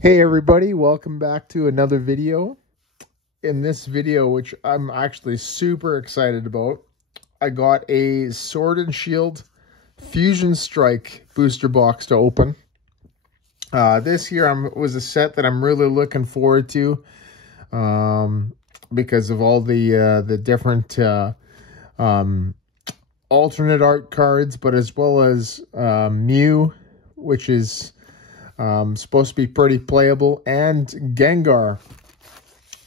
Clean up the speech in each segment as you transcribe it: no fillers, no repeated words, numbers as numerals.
Hey everybody, welcome back to another video. In this video, which I'm actually super excited about, I got a Sword and Shield Fusion Strike booster box to open. This here was a set that I'm really looking forward to because of all the different alternate art cards, but as well as Mew, which is supposed to be pretty playable, and Gengar,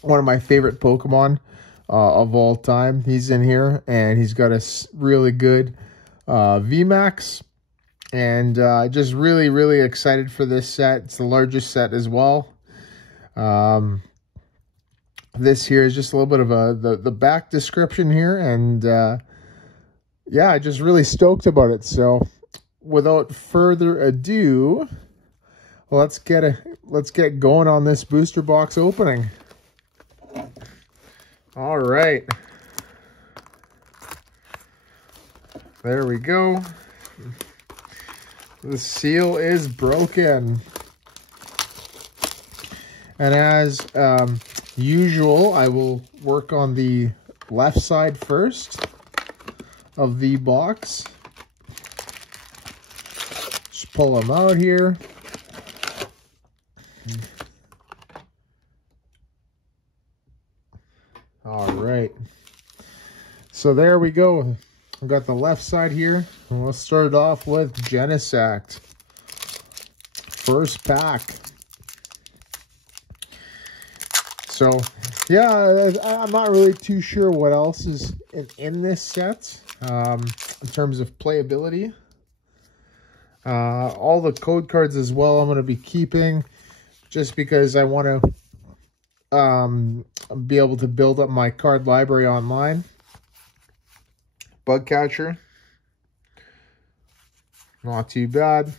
one of my favorite Pokemon of all time. He's in here, and he's got a really good VMAX, and just really excited for this set. It's the largest set as well. This here is just a little bit of the back description here, and yeah, just really stoked about it. So without further ado, let's get going on this booster box opening. All right, there we go. The seal is broken, and as usual, I will work on the left side first of the box. Just pull them out here. All right, so there we go. I've got the left side here, and we'll start off with Genesect. First pack. So, yeah, I'm not really too sure what else is in this set in terms of playability. All the code cards as well I'm going to be keeping, just because I want to be able to build up my card library online. Bugcatcher, not too bad.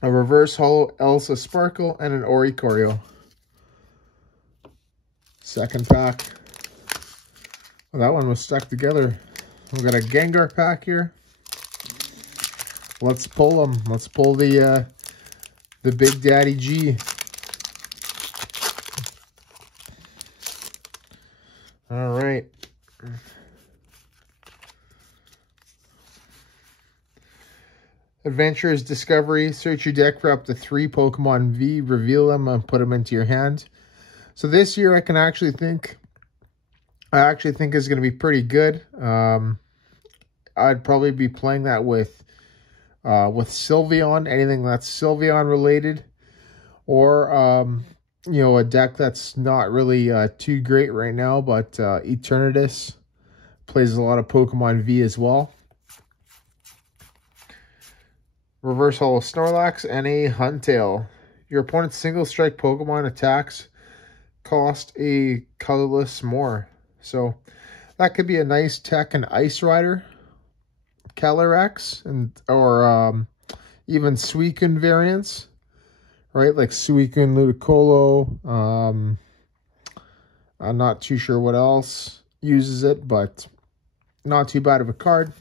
A reverse holo Elsa Sparkle, and an Oricorio. Second pack. Well, that one was stuck together. We've got a Gengar pack here. Let's pull them. Let's pull the Big Daddy G. All right. Adventures, Discovery. Search your deck for up to 3 Pokemon V. Reveal them and put them into your hand. So this year, I actually think is going to be pretty good. I'd probably be playing that with Sylveon, anything that's Sylveon related, or you know, a deck that's not really too great right now, but Eternatus plays a lot of Pokemon V as well. Reverse Holo Snorlax and a Huntail. Your opponent's single strike Pokemon attacks cost a colorless more. So that could be a nice Tech and Ice Rider, Calyrex, or even Suicune variants, right? Like Suicune Ludicolo. I'm not too sure what else uses it, but not too bad of a card.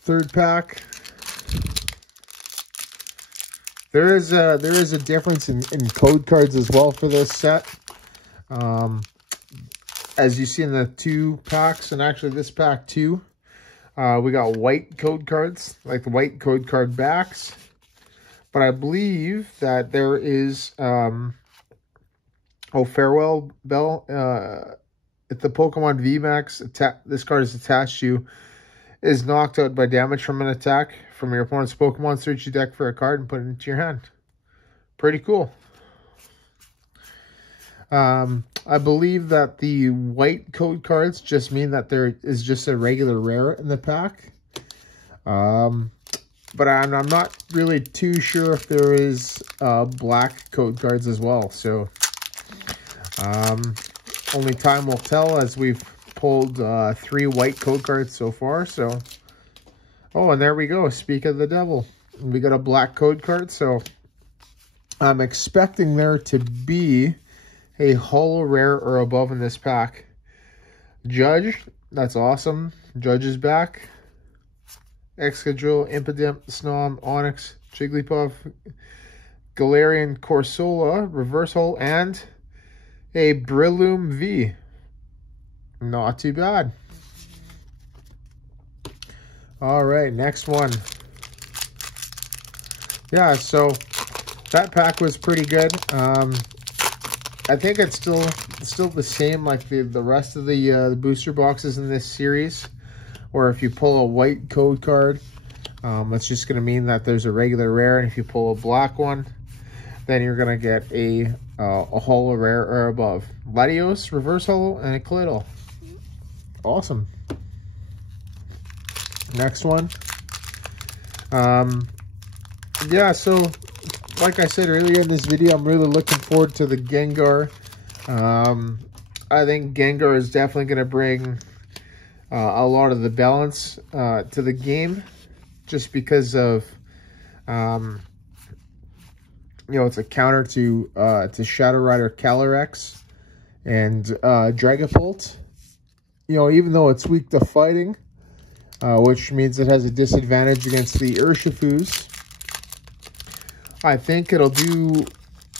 Third pack. There is a difference in code cards as well for this set. As you see in the 2 packs, and actually this pack too, we got white code cards, like the white code card backs. But I believe that there is Farewell Bell. If the Pokemon VMAX this card is attached to, is knocked out by damage from an attack from your opponent's Pokemon, search your deck for a card and put it into your hand. Pretty cool. I believe that the white code cards just mean that there is just a regular rare in the pack. But I'm not really too sure if there is black code cards as well. So only time will tell, as we've pulled 3 white code cards so far. So, oh, and there we go. Speak of the devil, we got a black code card. So I'm expecting there to be a holo rare or above in this pack. Judge, that's awesome. Judge is back. Excadrill, Impidimp, Snom, Onix, Jigglypuff, Galarian Corsola, Reverse Holo, and a Breloom V. Not too bad. All right, next one. Yeah, so that pack was pretty good. I think it's still the same like the rest of the booster boxes in this series. Or if you pull a white code card, it's just going to mean that there's a regular rare, and if you pull a black one, then you're going to get a holo rare or above. Latios, Reverse Holo, and a Claydol. Awesome. Next one. Yeah, so like I said earlier in this video, I'm really looking forward to the Gengar. I think Gengar is definitely going to bring a lot of the balance to the game, just because of you know, it's a counter to Shadow Rider Calyrex and Dragapult. You know, even though it's weak to fighting, which means it has a disadvantage against the Urshifus, I think it'll do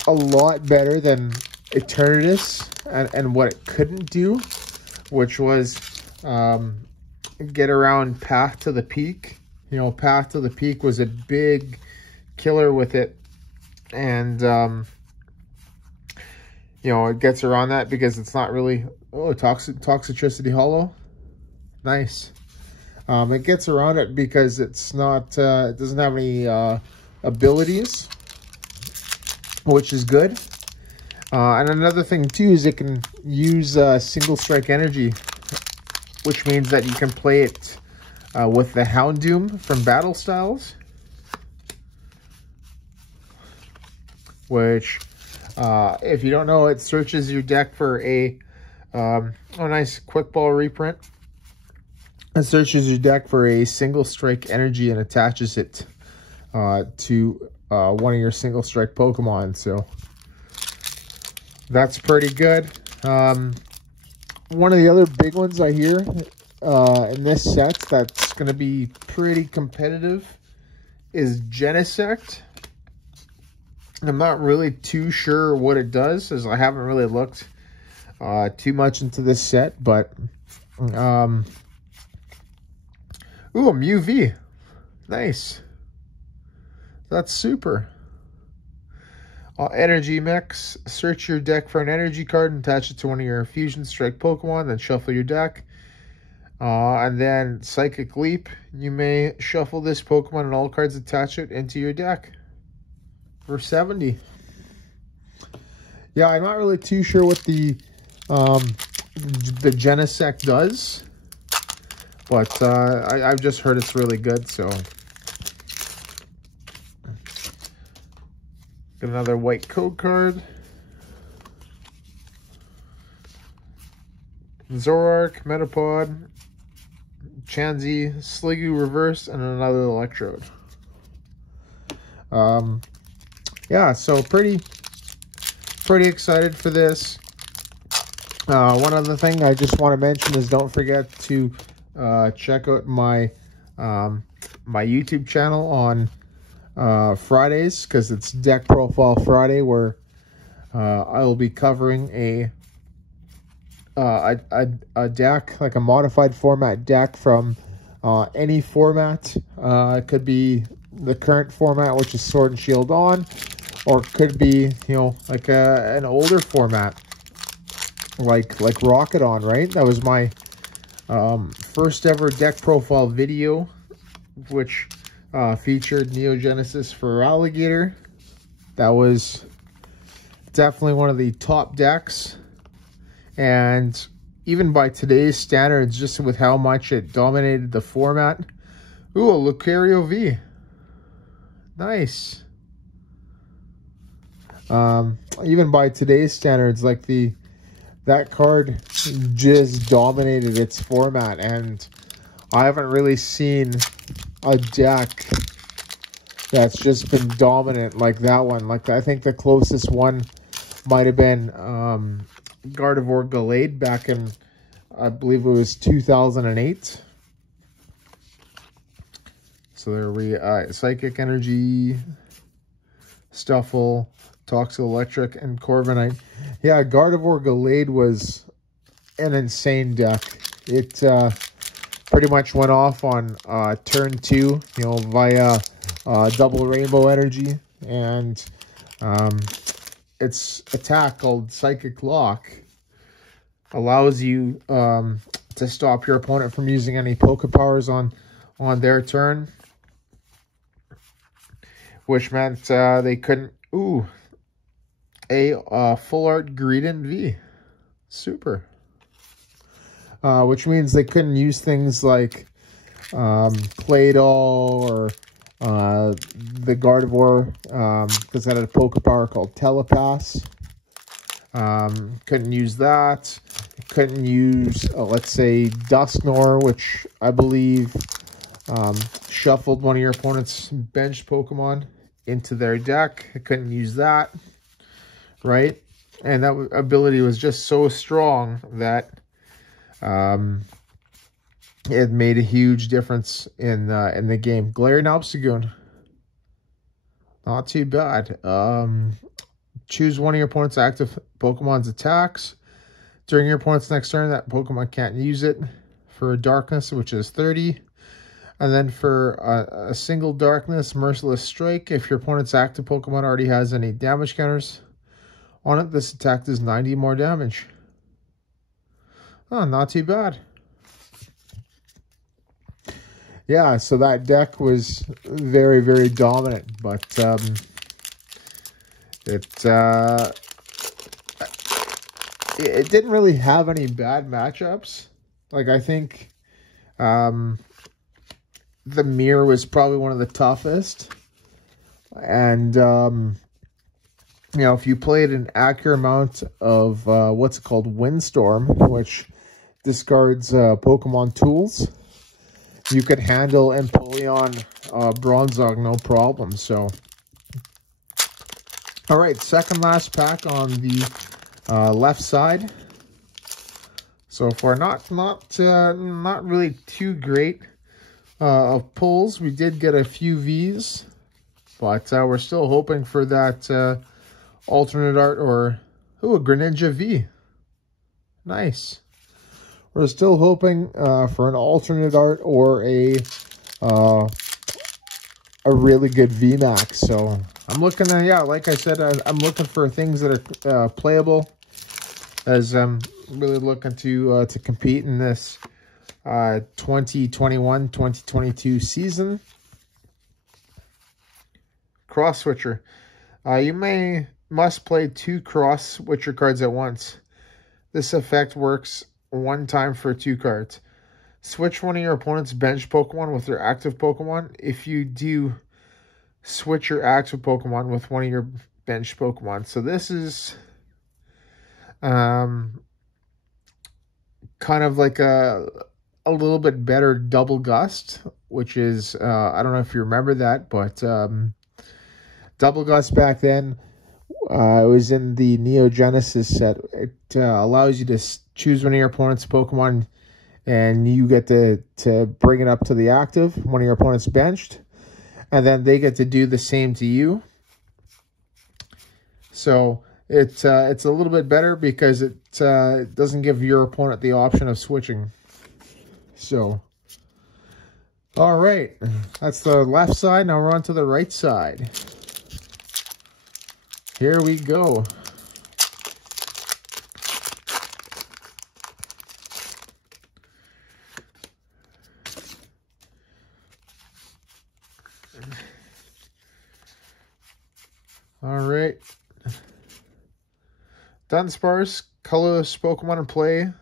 a lot better than Eternatus and what it couldn't do, which was get around Path to the Peak. You know, Path to the Peak was a big killer with it, and you know, it gets around that because it's not really Toxtricity Holo. Nice. It gets around it because it's not it doesn't have any abilities, which is good. And another thing too is it can use single strike energy, which means that you can play it with the Houndoom from Battle Styles, which if you don't know, it searches your deck for a nice quick ball reprint. It searches your deck for a single strike energy and attaches it to one of your single strike Pokemon. So that's pretty good. One of the other big ones I hear in this set that's going to be pretty competitive is Genesect. I'm not really too sure what it does, as I haven't really looked too much into this set, but ooh, a Mew V. Nice. That's super. Energy mix. Search your deck for an energy card and attach it to one of your Fusion Strike Pokemon, then shuffle your deck. And then Psychic Leap. You may shuffle this Pokemon and all cards attach it into your deck for 70. Yeah, I'm not really too sure what the Genesect does, but I've just heard it's really good, so. Get another white code card. Zoroark, Metapod, Chansey, Sliggoo Reverse, and another Electrode. Yeah, so pretty excited for this. One other thing I just want to mention is don't forget to check out my my YouTube channel on Fridays, because it's Deck Profile Friday, where I will be covering a deck, like a modified format deck from any format. It could be the current format, which is Sword and Shield on, or it could be, you know, like an older format, like Rocketon, right? That was my first ever deck profile video, which featured Neogenesis for Alligator. That was definitely one of the top decks, and even by today's standards, just with how much it dominated the format. Ooh, a Lucario V. Nice. Even by today's standards, like that card just dominated its format, and I haven't really seen a deck that's just been dominant like that one. Like, I think the closest one might have been Gardevoir Gallade back in, I believe it was 2008. So there we Psychic Energy, Stuffle, Toxic Electric, and Corviknight. Yeah, Gardevoir Gallade was an insane deck. It pretty much went off on turn 2, via double Rainbow Energy, and its attack called Psychic Lock allows you to stop your opponent from using any Poké Powers on their turn, which meant they couldn't. Ooh, a Full Art Greedent V, super. Which means they couldn't use things like Play-Doh or the Gardevoir, because that had a Poké Power called Telepass. Couldn't use that. Couldn't use, let's say, Dusknoir, which I believe shuffled one of your opponent's benched Pokemon into their deck. I couldn't use that, right? And that ability was just so strong that it made a huge difference in the game. Galarian Obstagoon, not too bad. Choose one of your opponent's active Pokemon's attacks. During your opponent's next turn, that Pokemon can't use it for Darkness, which is 30. And then for a single Darkness, Merciless Strike. If your opponent's active Pokemon already has any damage counters on it, this attack does 90 more damage. Oh, not too bad. Yeah, so that deck was very, very dominant, but it didn't really have any bad matchups. Like, I think the Mirror was probably one of the toughest. And, if you played an accurate amount of what's it called, Windstorm, which discards Pokemon tools, you could handle Empoleon Bronzong no problem. So, all right, second last pack on the left side. So far, not really too great of pulls. We did get a few V's, but we're still hoping for that alternate art or a Greninja V. Nice. We're still hoping for an alternate art or a really good VMAX. So I'm looking at, yeah, like I said, I'm looking for things that are playable, as I'm really looking to compete in this 2021-2022 season. Cross Switcher. You must play 2 Cross Switcher cards at once. This effect works one time for 2 cards. Switch one of your opponent's bench Pokemon with their active Pokemon. If you do, switch your active Pokemon with one of your bench Pokemon. So this is kind of like a little bit better Double Gust, which is, I don't know if you remember that, but Double Gust back then, it was in the Neo Genesis set. It allows you to choose one of your opponent's Pokemon, and you get to bring it up to the active, one of your opponent's benched, and then they get to do the same to you. So it's a little bit better because it doesn't give your opponent the option of switching. So, all right, that's the left side. Now we're on to the right side. Here we go. All right. Dunsparce, colorless Pokemon in play.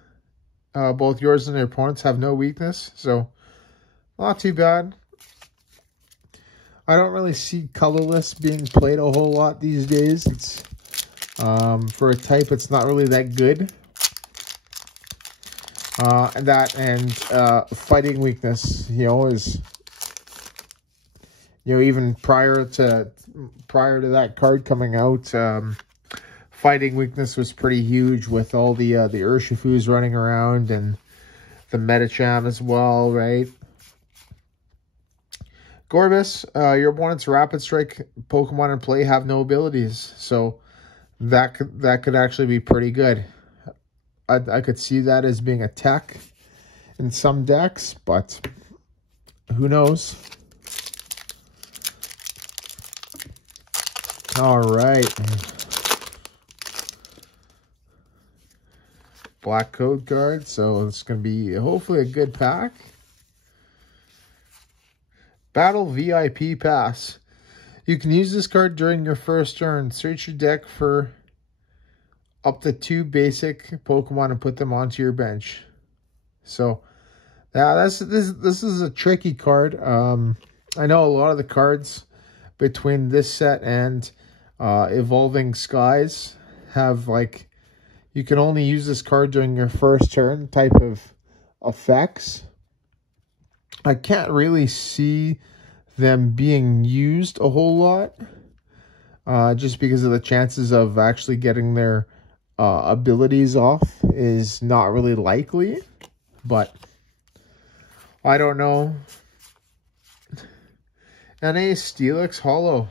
Both yours and your opponents have no weakness, so not too bad. I don't really see colorless being played a whole lot these days. It's for a type, it's not really that good. And fighting weakness, is even prior to that card coming out, fighting weakness was pretty huge with all the Urshifus running around and the Medicham as well, right? Gorbis, your opponent's Rapid Strike Pokemon in play have no abilities, so that could actually be pretty good. I could see that as being a tech in some decks, but who knows? All right. Black code card, so it's going to be hopefully a good pack. Battle VIP Pass. You can use this card during your first turn. Search your deck for up to 2 basic Pokemon and put them onto your bench. So, yeah, this is a tricky card. I know a lot of the cards between this set and Evolving Skies have, like, you can only use this card during your first turn type of effects. I can't really see them being used a whole lot, just because of the chances of actually getting their abilities off is not really likely, but I don't know. NA Steelix Holo.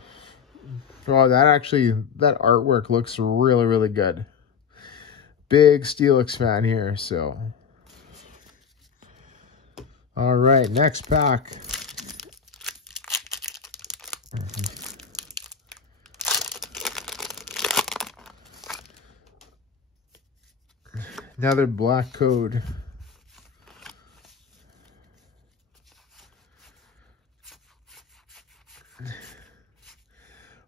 Oh, that artwork looks really, really good. Big Steelix fan here, so. All right, next pack. Another black code.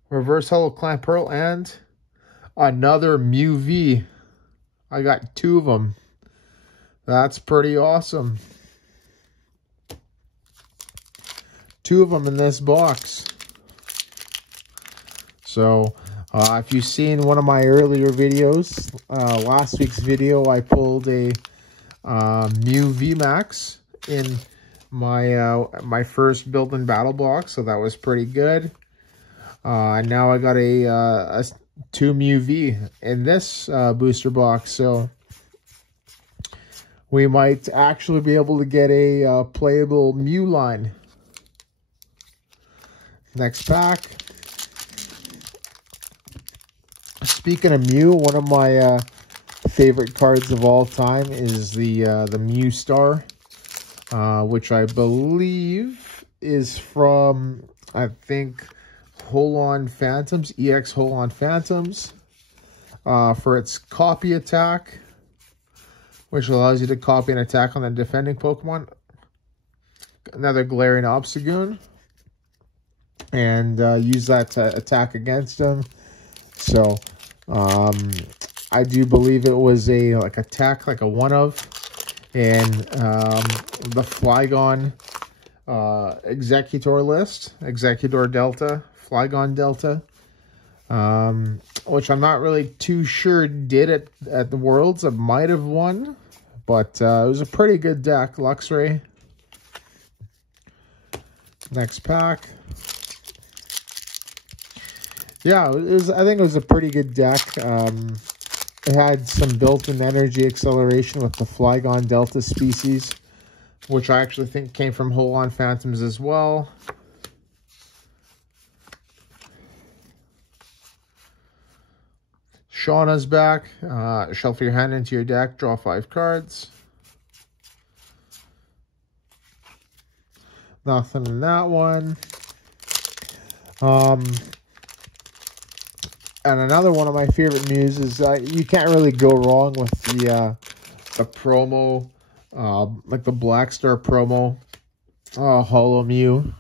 Reverse Holo Clamperl and another Mew V. I got 2 of them. That's pretty awesome. 2 of them in this box. So, if you've seen one of my earlier videos, last week's video, I pulled a Mew VMAX in my first built-in battle box, so that was pretty good. And now I got a 2 Mew V in this booster box, so we might actually be able to get a playable Mew line. Next pack. Speaking of Mew, one of my favorite cards of all time is the Mew Star, which I believe is from, I think, Holon Phantoms, EX Holon Phantoms, for its copy attack, which allows you to copy an attack on the defending Pokemon. Another Galarian Obstagoon, and use that to attack against them. So, I do believe it was a attack, like a one-of, and the Flygon Executor list, Executor Delta, Flygon Delta, which I'm not really too sure did it at the Worlds. It might have won, but it was a pretty good deck. Luxray. Next pack. Yeah, I think it was a pretty good deck. It had some built-in energy acceleration with the Flygon Delta species, which I actually think came from Holon Phantoms as well. Shauna's back. Shuffle your hand into your deck, draw 5 cards. Nothing in that one. And another one of my favorite Mews is you can't really go wrong with the promo, like the Black Star promo, Holo Mew.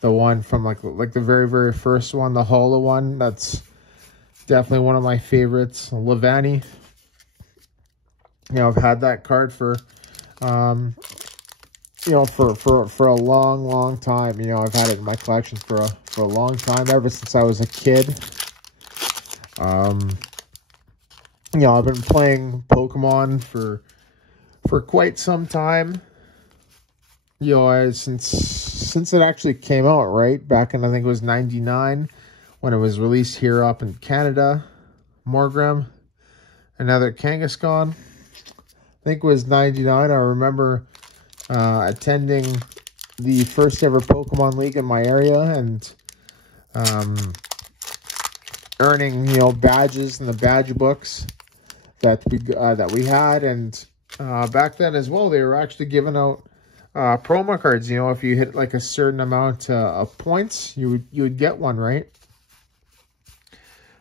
The one from like the very, very first one, the Holo one. That's definitely one of my favorites. Levani. You know, I've had that card for, you know, for a long, long time. You know, I've had it in my collection for a long time, ever since I was a kid. You know, I've been playing Pokemon for quite some time. You know, since it actually came out, right? Back in, I think it was 99, when it was released here up in Canada. Morgrem, another Kangaskhan. I think it was 99. I remember attending the first ever Pokemon League in my area, and earning, you know, badges in the badge books that we had. And back then as well, they were actually giving out promo cards. You know, if you hit like a certain amount of points, you would get one, right?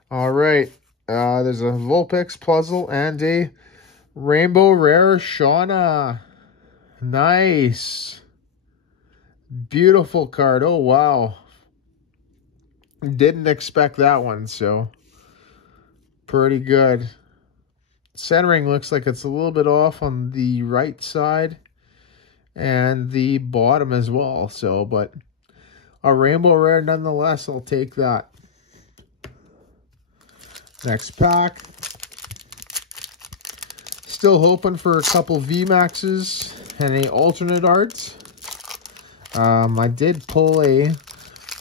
All right, there's a Vulpix puzzle and a Rainbow Rare Shauna. Nice, beautiful card. Oh wow, didn't expect that one, so pretty good. Centering looks like it's a little bit off on the right side and the bottom as well. So, but a Rainbow Rare nonetheless. I'll take that. Next pack. Still hoping for a couple VMAXs and a alternate art. I did pull a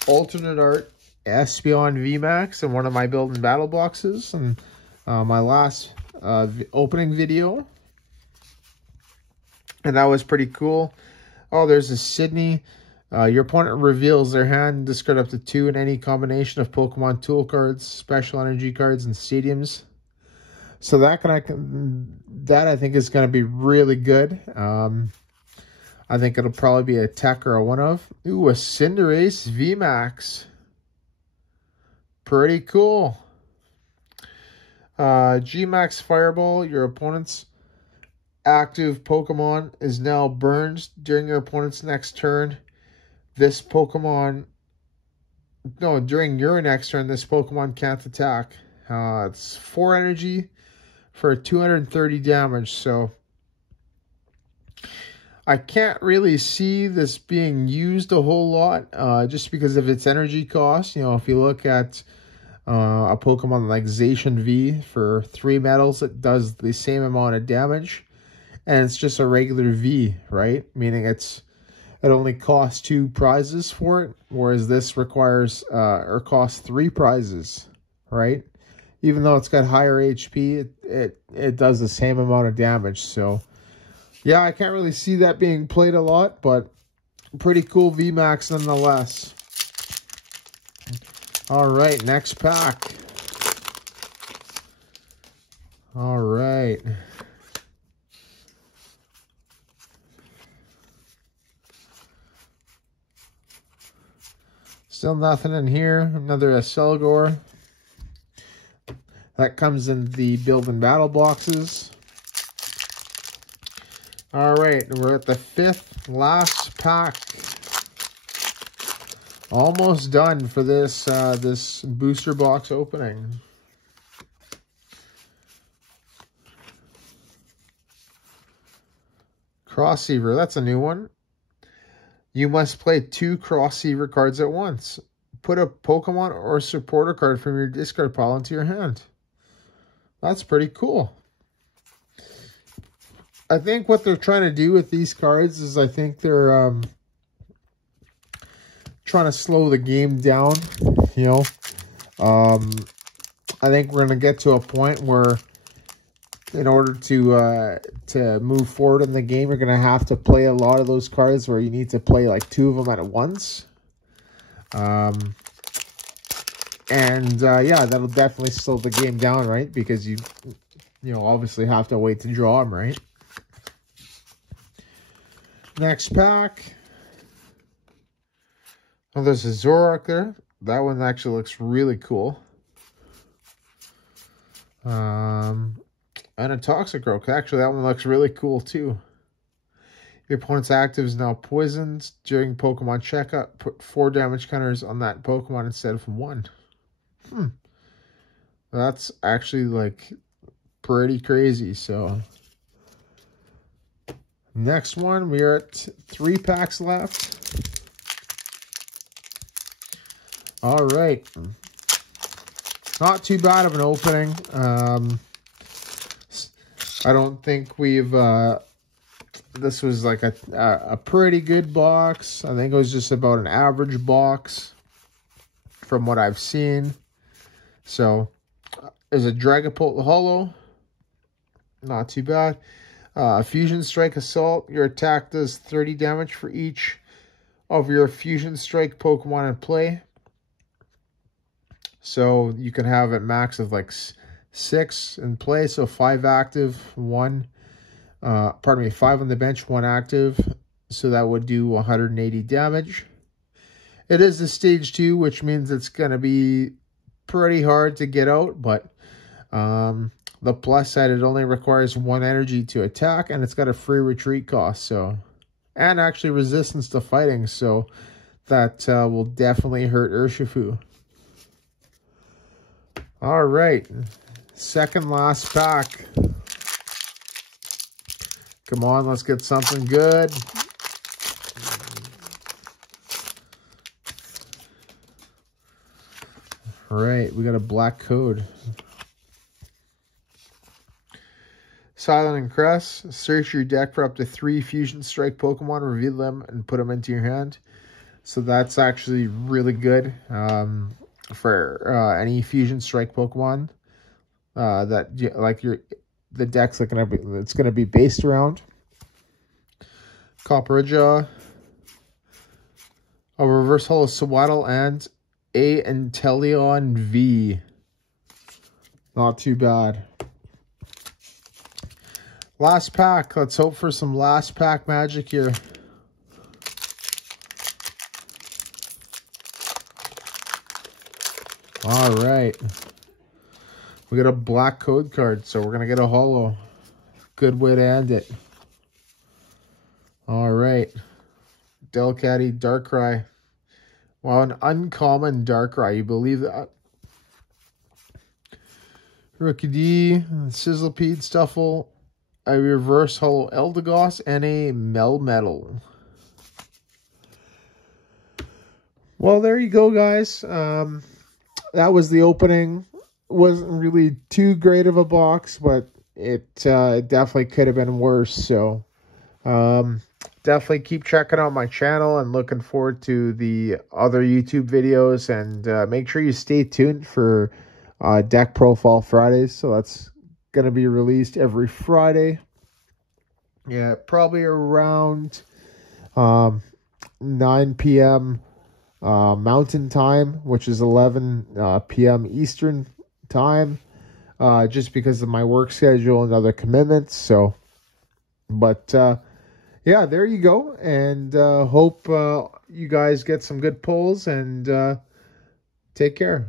alternate art Espeon VMAX in one of my build and battle boxes, and my last opening video, and that was pretty cool. Oh, there's a Sydney. Your opponent reveals their hand, discard up to 2 in any combination of Pokemon tool cards, special energy cards, and stadiums. So that I think is going to be really good. I think it'll probably be a tech or a one-of. Ooh, a Cinderace VMAX. Pretty cool. Gmax Fireball. Your opponent's active Pokemon is now burned during your opponent's next turn. This Pokemon... No, during your next turn, this Pokemon can't attack. It's 4 energy for 230 damage, so... I can't really see this being used a whole lot, just because of its energy cost. You know, if you look at a Pokemon like Zacian V, for 3 metals, it does the same amount of damage, and it's just a regular V, right? Meaning it only costs 2 prizes for it, whereas this requires or costs 3 prizes, right? Even though it's got higher HP, it does the same amount of damage, so... Yeah, I can't really see that being played a lot, but pretty cool VMAX nonetheless. All right, next pack. All right. Still nothing in here. Another Accelgor. That comes in the build and battle boxes. All right, we're at the 5th last pack. Almost done for this this booster box opening. Crossiever, that's a new one. You must play 2 Crossiever cards at once. Put a Pokemon or supporter card from your discard pile into your hand. That's pretty cool. I think what they're trying to do with these cards is I think they're trying to slow the game down, you know. I think we're going to get to a point where in order to move forward in the game, you're going to have to play a lot of those cards where you need to play like 2 of them at once. Yeah, that'll definitely slow the game down, right? Because you know, obviously have to wait to draw them, right? Next pack. Oh, there's a Zoroark there. That one actually looks really cool. And a Toxicroak. Actually, that one looks really cool too. Your opponent's active is now poisoned. During Pokemon checkup, put 4 damage counters on that Pokemon instead of 1. That's actually like pretty crazy, so... Next one, we are at 3 packs left. All right. Not too bad of an opening. I don't think we've... this was like a pretty good box. I think it was just about an average box from what I've seen. So, there's a Dragapult Holo. Not too bad. Fusion Strike Assault. Your attack does 30 damage for each of your Fusion Strike Pokemon in play. So you can have a max of like 6 in play. So 5 active, 5 on the bench, 1 active. So that would do 180 damage. It is a stage 2, which means it's going to be pretty hard to get out. But the plus side, it only requires 1 energy to attack. And it's got a free retreat cost. So, and actually resistance to fighting. So that will definitely hurt Urshifu. All right, second last pack. Come on, let's get something good. All right, we got a black code. Silent and Cress. Search your deck for up to 3 Fusion Strike Pokemon, reveal them, and put them into your hand. So that's actually really good for any Fusion Strike Pokemon that like the deck's it's gonna be based around. Copperajah, a reverse holo Sewaddle, and a Inteleon V. Not too bad. Last pack. Let's hope for some last pack magic here. All right. We got a black code card, so we're going to get a holo. Good way to end it. All right. Delcatty, Darkrai. Wow, an uncommon Darkrai. You believe that? Rookidee, Sizzlepede, Stuffle, a reverse holo Eldegoss, and a Melmetal. Well, there you go, guys. That was the opening. Wasn't really too great of a box, but it definitely could have been worse. So definitely keep checking out my channel and looking forward to the other YouTube videos. And make sure you stay tuned for Deck Profile Fridays. So that's going to be released every Friday. Yeah, probably around 9 p.m. Mountain Time, which is 11 p.m. Eastern Time, just because of my work schedule and other commitments. So, but yeah, there you go. And hope you guys get some good pulls, and take care.